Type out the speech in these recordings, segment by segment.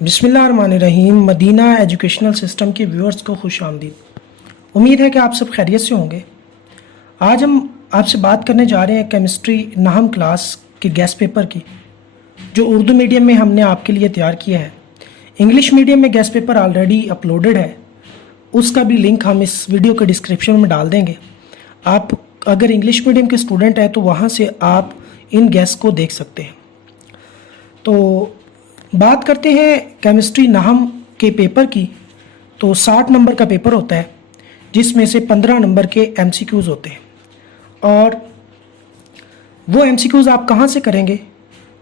बिस्मिल्लाहिर्रहमानिर्रहीम। Medina educational system के viewers को खुश आमदीद। उम्मीद है कि आप सब खैरियत से होंगे। आज हम आपसे बात करने जा रहे हैं केमिस्ट्री नाहम क्लास के गेस्ट पेपर की, जो उर्दू मीडियम में हमने आपके लिए तैयार किया है। इंग्लिश मीडियम में गेस्ट पेपर ऑलरेडी अपलोडेड है, उसका भी लिंक हम इस वीडियो के डिस्क्रिप्शन में डाल देंगे। आप अगर इंग्लिश मीडियम के स्टूडेंट हैं तो वहाँ से आप इन गेस्ट को देख सकते हैं। तो बात करते हैं केमिस्ट्री नाहम के पेपर की। तो 60 नंबर का पेपर होता है, जिसमें से 15 नंबर के एमसीक्यूज़ होते हैं। और वो एमसीक्यूज़ आप कहाँ से करेंगे?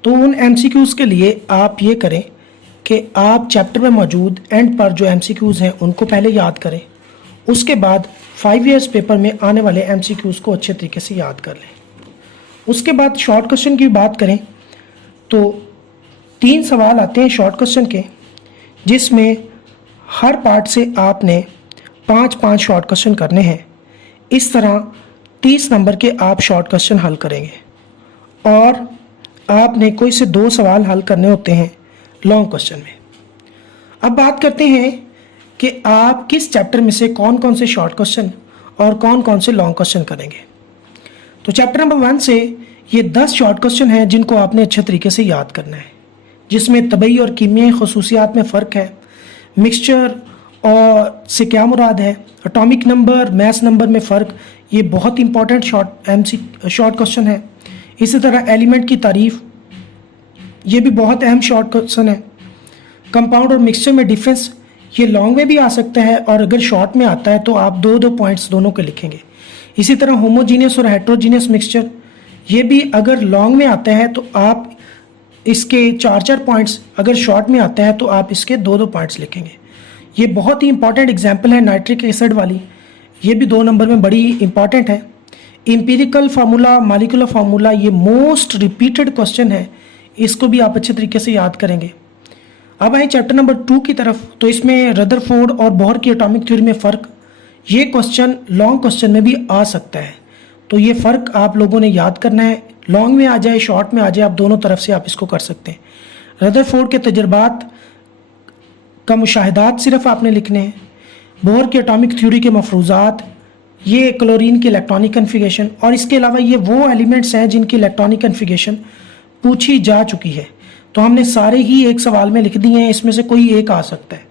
तो उन एमसीक्यूज़ के लिए आप ये करें कि आप चैप्टर में मौजूद एंड पर जो एमसीक्यूज़ हैं उनको पहले याद करें। उसके बाद 5 ईयर्स पेपर में आने वाले एमसीक्यूज़ को अच्छे तरीके से याद कर लें। उसके बाद शॉर्ट क्वेश्चन की बात करें तो 3 सवाल आते हैं शॉर्ट क्वेश्चन के, जिसमें हर पार्ट से आपने 5-5 शॉर्ट क्वेश्चन करने हैं। इस तरह 30 नंबर के आप शॉर्ट क्वेश्चन हल करेंगे और आपने कोई से 2 सवाल हल करने होते हैं लॉन्ग क्वेश्चन में। अब बात करते हैं कि आप किस चैप्टर में से कौन कौन से शॉर्ट क्वेश्चन और कौन कौन से लॉन्ग क्वेश्चन करेंगे। तो चैप्टर नंबर 1 से ये 10 शॉर्ट क्वेश्चन हैं जिनको आपने अच्छे तरीके से याद करना है, जिसमें तबई और कीमियाई खसूसियात में फ़र्क है, मिक्सचर और से क्या मुराद है, एटॉमिक नंबर मैथ्स नंबर में फ़र्क, ये बहुत इंपॉर्टेंट शॉर्ट क्वेश्चन है। इसी तरह एलिमेंट की तारीफ़, ये भी बहुत अहम शॉर्ट क्वेश्चन है। कंपाउंड और मिक्सचर में डिफरेंस, ये लॉन्ग में भी आ सकता है और अगर शॉर्ट में आता है तो आप 2-2 पॉइंट्स दोनों के लिखेंगे। इसी तरह होमोजीनियस और हेट्रोजीनियस मिक्सचर, ये भी अगर लॉन्ग में आता है तो आप इसके 4-4 पॉइंट्स, अगर शॉर्ट में आता है तो आप इसके 2-2 पॉइंट्स लिखेंगे। ये बहुत ही इंपॉर्टेंट एग्जांपल है नाइट्रिक एसिड वाली, ये भी 2 नंबर में बड़ी इंपॉर्टेंट है। एम्पिरिकल फार्मूला, मॉलिक्यूलर फार्मूला, ये मोस्ट रिपीटेड क्वेश्चन है, इसको भी आप अच्छे तरीके से याद करेंगे। अब आए चैप्टर नंबर 2 की तरफ। तो इसमें रदरफोर्ड और बोहर की एटॉमिक थ्योरी में फ़र्क, ये क्वेश्चन लॉन्ग क्वेश्चन में भी आ सकता है। तो ये फ़र्क आप लोगों ने याद करना है, लॉन्ग में आ जाए शॉर्ट में आ जाए, आप दोनों तरफ से आप इसको कर सकते हैं। रदरफोर्ड के तजर्बात का मुशाहिदात सिर्फ आपने लिखने हैं। बोहर की एटॉमिक थ्योरी के मफरूज़ात, ये क्लोरीन की इलेक्ट्रॉनिक कन्फिगरेशन, और इसके अलावा ये वो एलिमेंट्स हैं जिनकी इलेक्ट्रॉनिक कन्फिगरेशन पूछी जा चुकी है। तो हमने सारे ही एक सवाल में लिख दिए हैं, इसमें से कोई एक आ सकता है।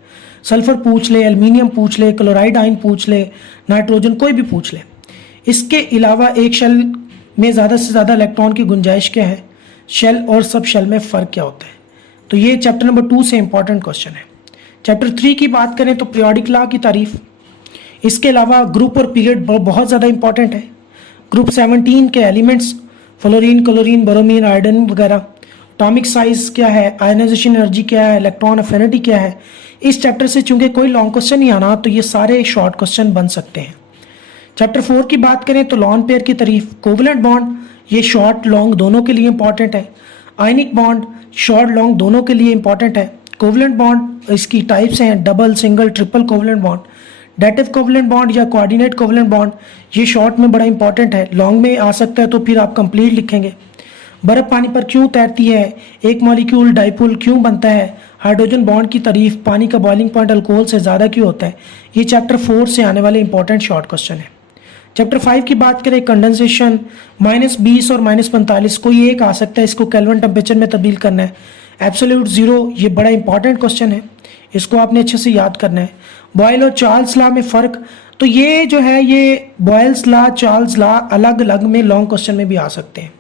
सल्फ़र पूछ ले, एल्युमिनियम पूछ ले, क्लोराइड आयन पूछ ले, नाइट्रोजन, कोई भी पूछ ले। इसके अलावा एक शेल में ज़्यादा से ज़्यादा इलेक्ट्रॉन की गुंजाइश क्या है, शेल और सब शेल में फ़र्क क्या होता है। तो ये चैप्टर नंबर 2 से इंपॉर्टेंट क्वेश्चन है। चैप्टर 3 की बात करें तो पीरियोडिक लॉ की तारीफ, इसके अलावा ग्रुप और पीरियड बहुत ज़्यादा इंपॉर्टेंट है। ग्रुप 17 के elements, fluorine, chlorine, bromine, iodine वगैरह, एटॉमिक साइज क्या है, आयनाइजेशन एनर्जी क्या है, इलेक्ट्रॉन अफिनिटी क्या है। इस चैप्टर से चूंकि कोई लॉन्ग क्वेश्चन नहीं आना, तो ये सारे शॉर्ट क्वेश्चन बन सकते हैं। चैप्टर 4 की बात करें तो लॉन पेयर की तारीफ, कोवलेंट बॉन्ड, ये शॉर्ट लॉन्ग दोनों के लिए इंपॉर्टेंट है। आयनिक बॉन्ड शॉर्ट लॉन्ग दोनों के लिए इंपॉर्टेंट है। कोवलेंट बॉन्ड, इसकी टाइप्स हैं double, single, triple covalent bond. Dative covalent bond या कोऑर्डिनेट कोवलेंट बॉन्ड, ये शॉर्ट में बड़ा इंपॉर्टेंट है, लॉन्ग में आ सकता है तो फिर आप कंप्लीट लिखेंगे। बर्फ़ पानी पर क्यों तैरती है, एक मॉलिक्यूल डाइपोल क्यों बनता है, हाइड्रोजन बॉन्ड की तारीफ, पानी का बॉइलिंग पॉइंट अल्कोहल से ज़्यादा क्यों होता है। ये चैप्टर 4 से आने वाले इंपॉर्टेंट शॉर्ट क्वेश्चन है। चैप्टर 5 की बात करें, कंडेंसेशन, -20 और -45, कोई एक आ सकता है, इसको केल्विन टेम्परेचर में तब्दील करना है। एब्सोल्यूट ज़ीरो, ये बड़ा इंपॉर्टेंट क्वेश्चन है, इसको आपने अच्छे से याद करना है। बॉयल और चार्ल्स लॉ में फ़र्क, तो ये जो है ये बॉयल्स लॉ, चार्ल्स लॉ अलग अलग में लॉन्ग क्वेश्चन में भी आ सकते हैं।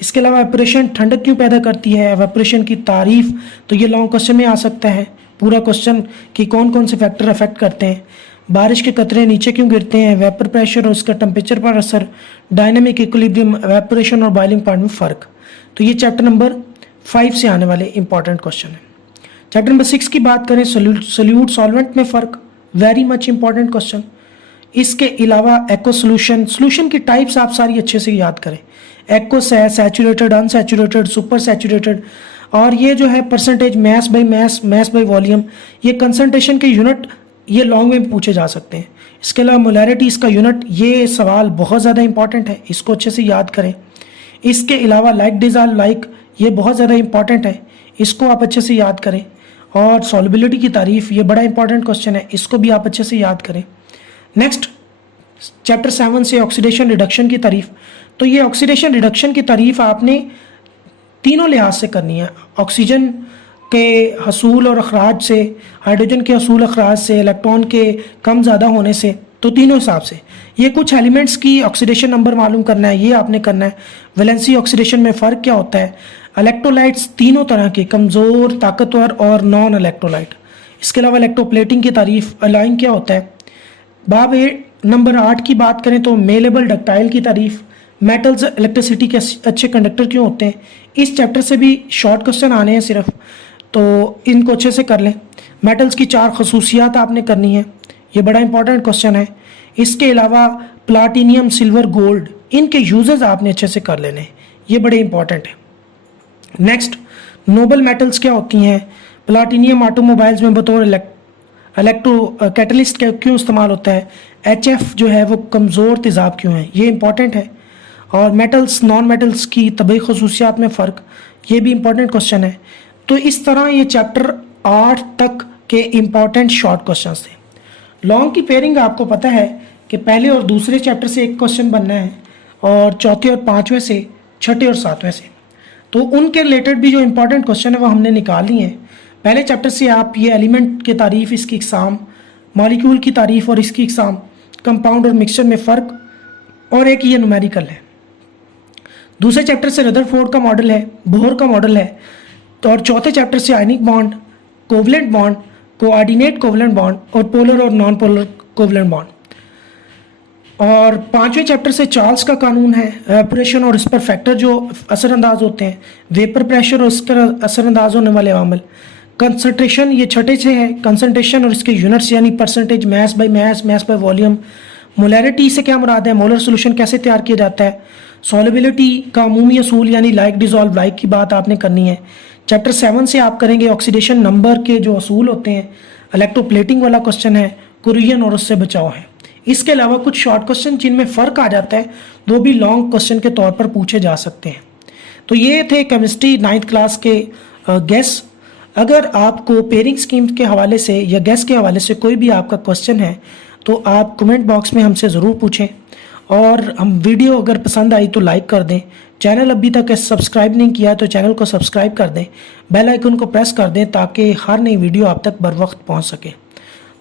इसके अलावा एवेपोरेशन, ठंडक क्यों पैदा करती है, एवेपोरेशन की तारीफ, तो ये लॉन्ग क्वेश्चन में आ सकता है। पूरा क्वेश्चन कि कौन कौन से फैक्टर अफेक्ट करते हैं, बारिश के कतरे नीचे क्यों गिरते हैं, वेपर प्रेशर और उसका टेम्परेचर पर असर, डायनामिक इक्विलिब्रियम, एवेपोरेशन और बॉइलिंग पॉइंट में फ़र्क। तो ये चैप्टर नंबर 5 से आने वाले इंपॉर्टेंट क्वेश्चन है। चैप्टर नंबर 6 की बात करें, सोल्यूट सॉल्वेंट में फ़र्क, वेरी मच इंपॉर्टेंट क्वेश्चन। इसके अलावा एक्व सोल्यूशन, सोल्यूशन की टाइप्स आप सारी अच्छे से याद करें। एक्वस है, सैचुरेटेड, अनसैचुरेटेड, सुपर सैचुरेटेड, और ये जो है percentage, mass by mass, mass by volume, ये कंसंट्रेशन के यूनिट, ये लॉन्ग में पूछे जा सकते हैं। इसके अलावा मोलैरिटी, इसका यूनिट, ये सवाल बहुत ज़्यादा इंपॉर्टेंट है, इसको अच्छे से याद करें। इसके अलावा लाइक डिज़ाल्व लाइक, ये बहुत ज़्यादा इंपॉर्टेंट है, इसको आप अच्छे से याद करें। और सॉल्युबिलिटी की तारीफ, ये बड़ा इंपॉर्टेंट क्वेश्चन है, इसको भी आप अच्छे से याद करें। नेक्स्ट चैप्टर 7 से ऑक्सीडेशन रिडक्शन की तारीफ। तो ये ऑक्सीडेशन रिडक्शन की तारीफ आपने तीनों लिहाज से करनी है, ऑक्सीजन के हसूल और अखराज से, हाइड्रोजन के हसूल अखराज से, इलेक्ट्रॉन के कम ज़्यादा होने से, तो तीनों हिसाब से। ये कुछ एलिमेंट्स की ऑक्सीडेशन नंबर मालूम करना है, ये आपने करना है। वैलेंसी ऑक्सीडेशन में फ़र्क क्या होता है, इलेक्ट्रोलाइट्स तीनों तरह के, कमज़ोर, ताकतवर और नॉन इलेक्ट्रोलाइट। इसके अलावा इलेक्ट्रोप्लेटिंग की तारीफ, अलाइंग क्या होता है। बाब नंबर 8 की बात करें तो मेलेबल डक्टाइल की तारीफ, मेटल्स इलेक्ट्रिसिटी के अच्छे कंडक्टर क्यों होते हैं। इस चैप्टर से भी शॉर्ट क्वेश्चन आने हैं सिर्फ, तो इनको अच्छे से कर लें। मेटल्स की 4 खसूसियात आपने करनी है, ये बड़ा इंपॉर्टेंट क्वेश्चन है। इसके अलावा प्लाटीनियम, सिल्वर, गोल्ड, इनके यूजेस आपने अच्छे से कर लेने हैं, ये बड़े इंपॉर्टेंट है। नेक्स्ट नोबल मेटल्स क्या होती हैं, प्लाटीनियम ऑटोमोबाइल्स में बतौर इलेक्ट्रो कैटलिस्ट क्यों इस्तेमाल होता है, HF जो है वो कमज़ोर तेज़ाब क्यों है, ये इंपॉर्टेंट है। और मेटल्स नॉन मेटल्स की तबी खसूसियात में फ़र्क, ये भी इंपॉर्टेंट क्वेश्चन है। तो इस तरह ये चैप्टर 8 तक के इम्पॉर्टेंट शॉर्ट क्वेश्चन थे। लॉन्ग की पेयरिंग आपको पता है कि पहले और दूसरे चैप्टर से एक क्वेश्चन बनना है, और चौथे और पाँचवें से, छठे और सातवें से। तो उनके रिलेटेड भी जो इंपॉर्टेंट क्वेश्चन है वो हमने निकाल लिए हैं। पहले चैप्टर से आप ये एलिमेंट की तारीफ, इसकी इकसाम, मॉलिक्यूल की तारीफ और इसकी इकसाम, कंपाउंड और मिक्सचर में फ़र्क, और एक ये न्यूमेरिकल है। दूसरे चैप्टर से रदरफोर्ड का मॉडल है, बोहर का मॉडल है। तो और चौथे चैप्टर से ionic bond, covalent bond, coordinate covalent bond और पोलर और नॉन पोलर कोवलेंट बॉन्ड। और पांचवें चैप्टर से चार्ल्स का कानून है, एवापोरेशन और इस पर फैक्टर जो असरअंदाज होते हैं, वेपर प्रेशर और इस पर असरअंदाज होने वाले अवामिल, कंसंट्रेशन ये छठे से है, कंसंट्रेशन और इसके यूनिट्स यानी percentage, mass by mass, mass by volume, molarity से क्या मुराद है, मोलर सोल्यूशन कैसे तैयार किया जाता है, सॉल्युबिलिटी का अमूमी असूल यानी लाइक डिजॉल्व लाइक की बात आपने करनी है। चैप्टर 7 से आप करेंगे ऑक्सीडेशन नंबर के जो असूल होते हैं, इलेक्ट्रोप्लेटिंग वाला क्वेश्चन है, कुरियन और उससे बचाव है। इसके अलावा कुछ शॉर्ट क्वेश्चन जिनमें फ़र्क आ जाता है वो भी लॉन्ग क्वेश्चन के तौर पर पूछे जा सकते हैं। तो ये थे केमिस्ट्री 9th क्लास के गैस। अगर आपको पेयरिंग स्कीम के हवाले से या गैस के हवाले से कोई भी आपका क्वेश्चन है तो आप कमेंट बॉक्स में हमसे ज़रूर पूछें, और हम वीडियो अगर पसंद आई तो लाइक कर दें। चैनल अभी तक सब्सक्राइब नहीं किया तो चैनल को सब्सक्राइब कर दें, बेल आइकन को प्रेस कर दें ताकि हर नई वीडियो आप तक बर वक्त पहुँच सके।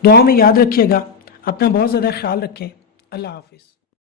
दुआ में याद रखिएगा, अपना बहुत ज़्यादा ख्याल रखें। अल्लाह हाफिज़।